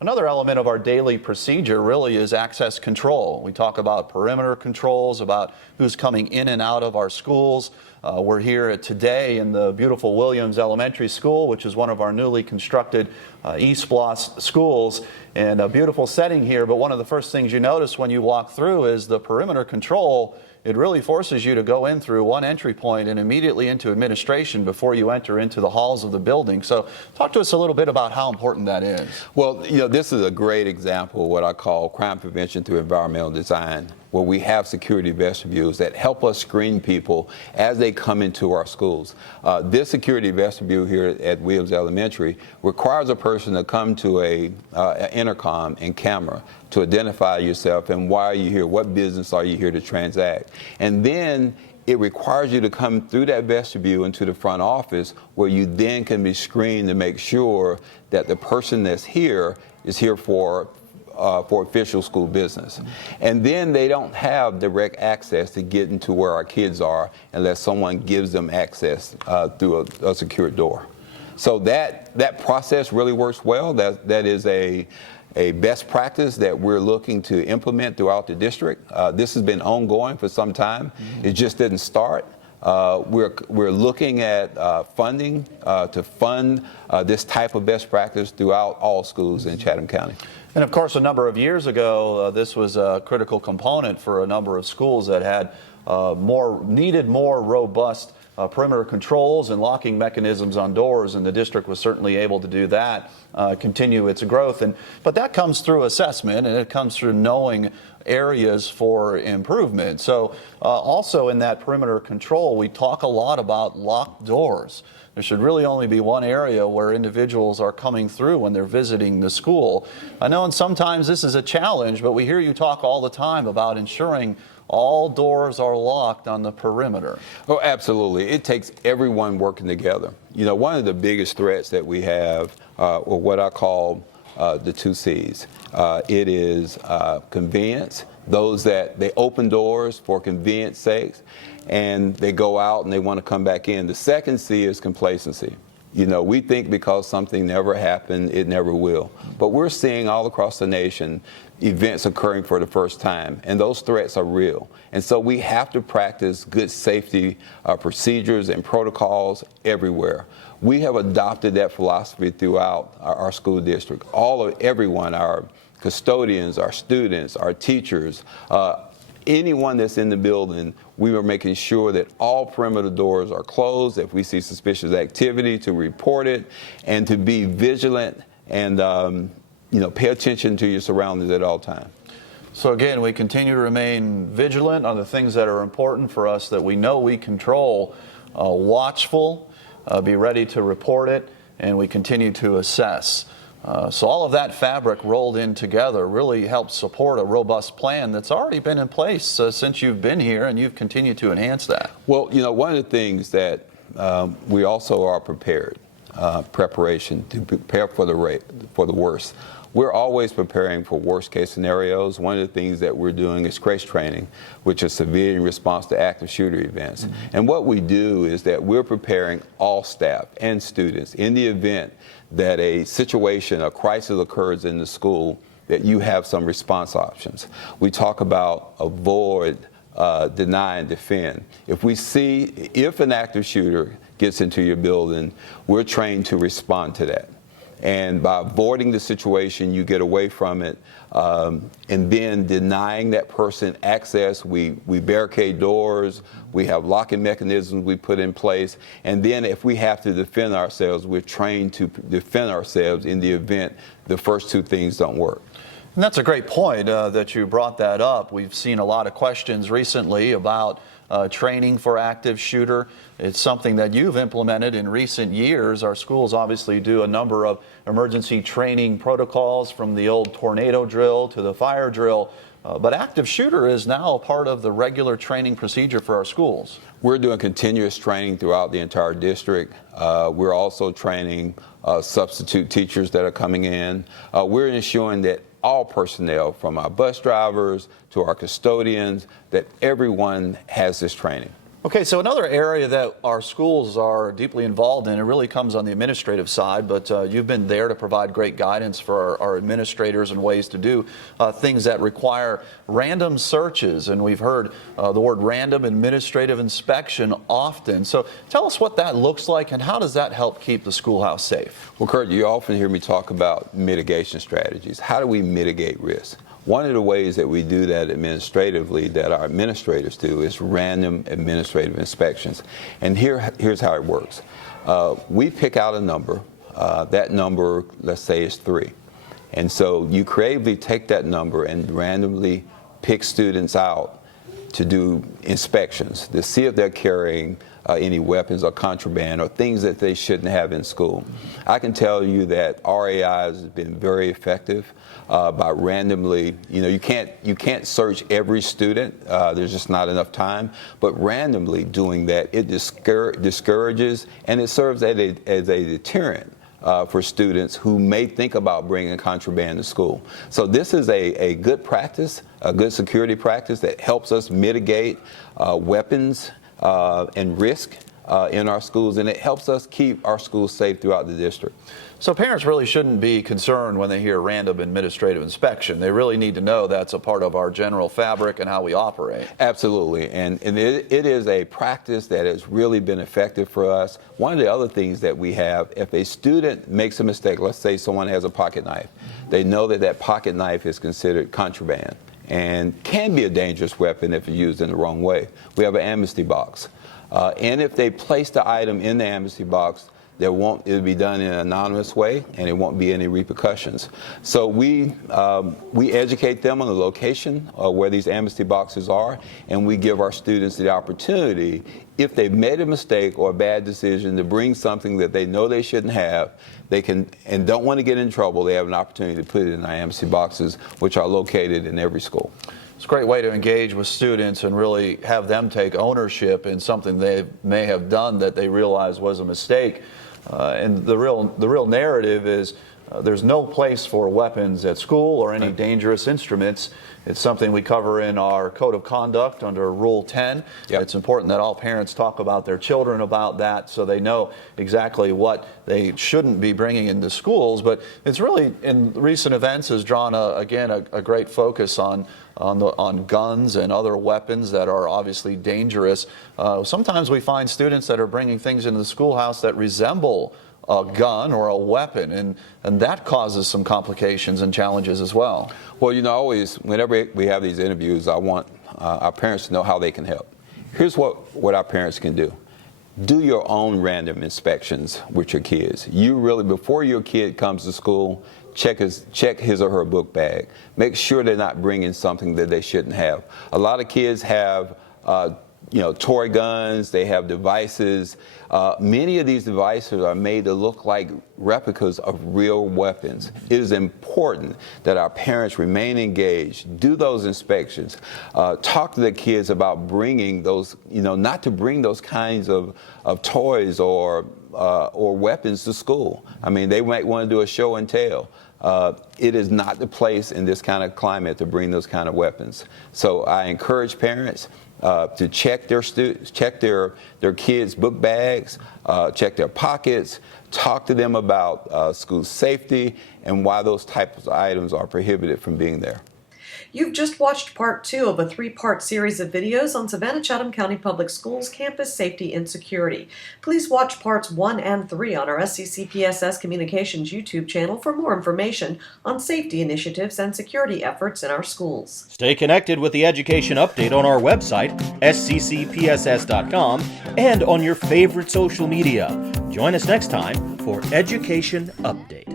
Another element of our daily procedure really is access control. We talk about perimeter controls, about who's coming in and out of our schools. We're here today in the beautiful Williams Elementary School, which is one of our newly constructed East Bloss schools, and a beautiful setting here. But one of the first things you notice when you walk through is the perimeter control. It really forces you to go in through one entry point and immediately into administration before you enter into the halls of the building. So talk to us a little bit about how important that is. Well, this is a great example of what I call crime prevention through environmental design, where we have security vestibules that help us screen people as they come into our schools. This security vestibule here at Williams Elementary requires a person to come to an intercom and camera to identify yourself and why are you here, what business are you here to transact. And then it requires you to come through that vestibule into the front office, where you then can be screened to make sure that the person that's here is here for official school business. And then they don't have direct access to get into where our kids are unless someone gives them access through a secure door. So that process really works well. That is a best practice that we're looking to implement throughout the district. This has been ongoing for some time. It just didn't start. We're looking at funding to fund this type of best practice throughout all schools in Chatham County. And of course, a number of years ago, this was a critical component for a number of schools that had needed more robust perimeter controls and locking mechanisms on doors, and the district was certainly able to do that, continue its growth. But that comes through assessment, and it comes through knowing areas for improvement. So also in that perimeter control, we talk a lot about locked doors. There should really only be one area where individuals are coming through when they're visiting the school. I know and sometimes this is a challenge, but we hear you talk all the time about ensuring all doors are locked on the perimeter. Oh, absolutely. It takes everyone working together. One of the biggest threats that we have are what I call the 2 C's. It is convenience, those that they open doors for convenience sakes, and they go out and they want to come back in. The second C is complacency. We think because something never happened, it never will. But we're seeing all across the nation events occurring for the first time, and those threats are real. And so we have to practice good safety procedures and protocols everywhere. We have adopted that philosophy throughout our school district. Everyone, our custodians, our students, our teachers, anyone that's in the building, we are making sure that all perimeter doors are closed. If we see suspicious activity, to report it, and to be vigilant and pay attention to your surroundings at all times. So again, we continue to remain vigilant on the things that are important for us that we know we control, watchful, be ready to report it, and we continue to assess. So all of that fabric rolled in together really helps support a robust plan that's already been in place since you've been here, and you've continued to enhance that. Well, one of the things that we also are preparation to prepare for the worst. We're always preparing for worst case scenarios. One of the things that we're doing is CRACE training, which is civilian response to active shooter events. And what we do is that we're preparing all staff and students in the event that a crisis occurs in the school, that you have some response options. We talk about avoid, deny, and defend. If an active shooter gets into your building, we're trained to respond to that. And by avoiding the situation, you get away from it. And then denying that person access, we barricade doors, we have locking mechanisms we put in place. And then if we have to defend ourselves, we're trained to defend ourselves in the event the first 2 things don't work. And that's a great point that you brought that up. We've seen a lot of questions recently about training for active shooter. It's something that you've implemented in recent years. Our schools obviously do a number of emergency training protocols, from the old tornado drill to the fire drill. But active shooter is now a part of the regular training procedure for our schools. We're doing continuous training throughout the entire district. We're also training substitute teachers that are coming in. We're ensuring that all personnel, from our bus drivers to our custodians, that everyone has this training. Okay, so another area that our schools are deeply involved in, it really comes on the administrative side, but you've been there to provide great guidance for our administrators and ways to do things that require random searches. And we've heard the word random administrative inspection often. So tell us what that looks like and how does that help keep the schoolhouse safe? Well, Kurt, you often hear me talk about mitigation strategies. How do we mitigate risk? One of the ways that we do that administratively, that our administrators do, is random administrative inspections. And here's how it works. We pick out a number. That number, let's say, is 3. And so you creatively take that number and randomly pick students out to do inspections to see if they're carrying any weapons or contraband or things that they shouldn't have in school. I can tell you that RAI has been very effective by randomly, you can't search every student. There's just not enough time. But randomly doing that, it discourages and it serves as a deterrent for students who may think about bringing contraband to school. So this is a good practice, a good security practice that helps us mitigate weapons and risk in our schools, and it helps us keep our schools safe throughout the district. So parents really shouldn't be concerned when they hear random administrative inspection. They really need to know that's a part of our general fabric and how we operate. Absolutely, and it is a practice that has really been effective for us. One of the other things that we have, if a student makes a mistake, let's say someone has a pocket knife, they know that that pocket knife is considered contraband and can be a dangerous weapon if used in the wrong way. We have an amnesty box. And if they place the item in the amnesty box, it'll be done in an anonymous way, and it won't be any repercussions. So we educate them on the location where these amnesty boxes are, and we give our students the opportunity, if they've made a mistake or a bad decision, to bring something that they know they shouldn't have, they can, and don't want to get in trouble, they have an opportunity to put it in our amnesty boxes, which are located in every school. It's a great way to engage with students and really have them take ownership in something they may have done that they realize was a mistake. And the real narrative is there's no place for weapons at school or any dangerous instruments. It's something we cover in our Code of Conduct under Rule 10. Yep. It's important that all parents talk about their children about that so they know exactly what they shouldn't be bringing into schools. But it's really, in recent events, has drawn, again, a great focus on guns and other weapons that are obviously dangerous. Sometimes we find students that are bringing things into the schoolhouse that resemble a gun or a weapon, and that causes some complications and challenges as well. Well, always, whenever we have these interviews, I want our parents to know how they can help. Here's what our parents can do. Do your own random inspections with your kids. You really, before your kid comes to school, check his or her book bag. Make sure they're not bringing something that they shouldn't have. A lot of kids have toy guns, they have devices. Many of these devices are made to look like replicas of real weapons. It is important that our parents remain engaged, do those inspections, talk to the kids about bringing those, not to bring those kinds of toys or weapons to school. I mean, they might want to do a show and tell. It is not the place in this kind of climate to bring those kind of weapons. So I encourage parents to check their kids' book bags, check their pockets, talk to them about school safety and why those types of items are prohibited from being there. You've just watched part 2 of a 3-part series of videos on Savannah-Chatham County Public Schools campus safety and security. Please watch parts 1 and 3 on our SCCPSS Communications YouTube channel for more information on safety initiatives and security efforts in our schools. Stay connected with the Education Update on our website, sccpss.com, and on your favorite social media. Join us next time for Education Update.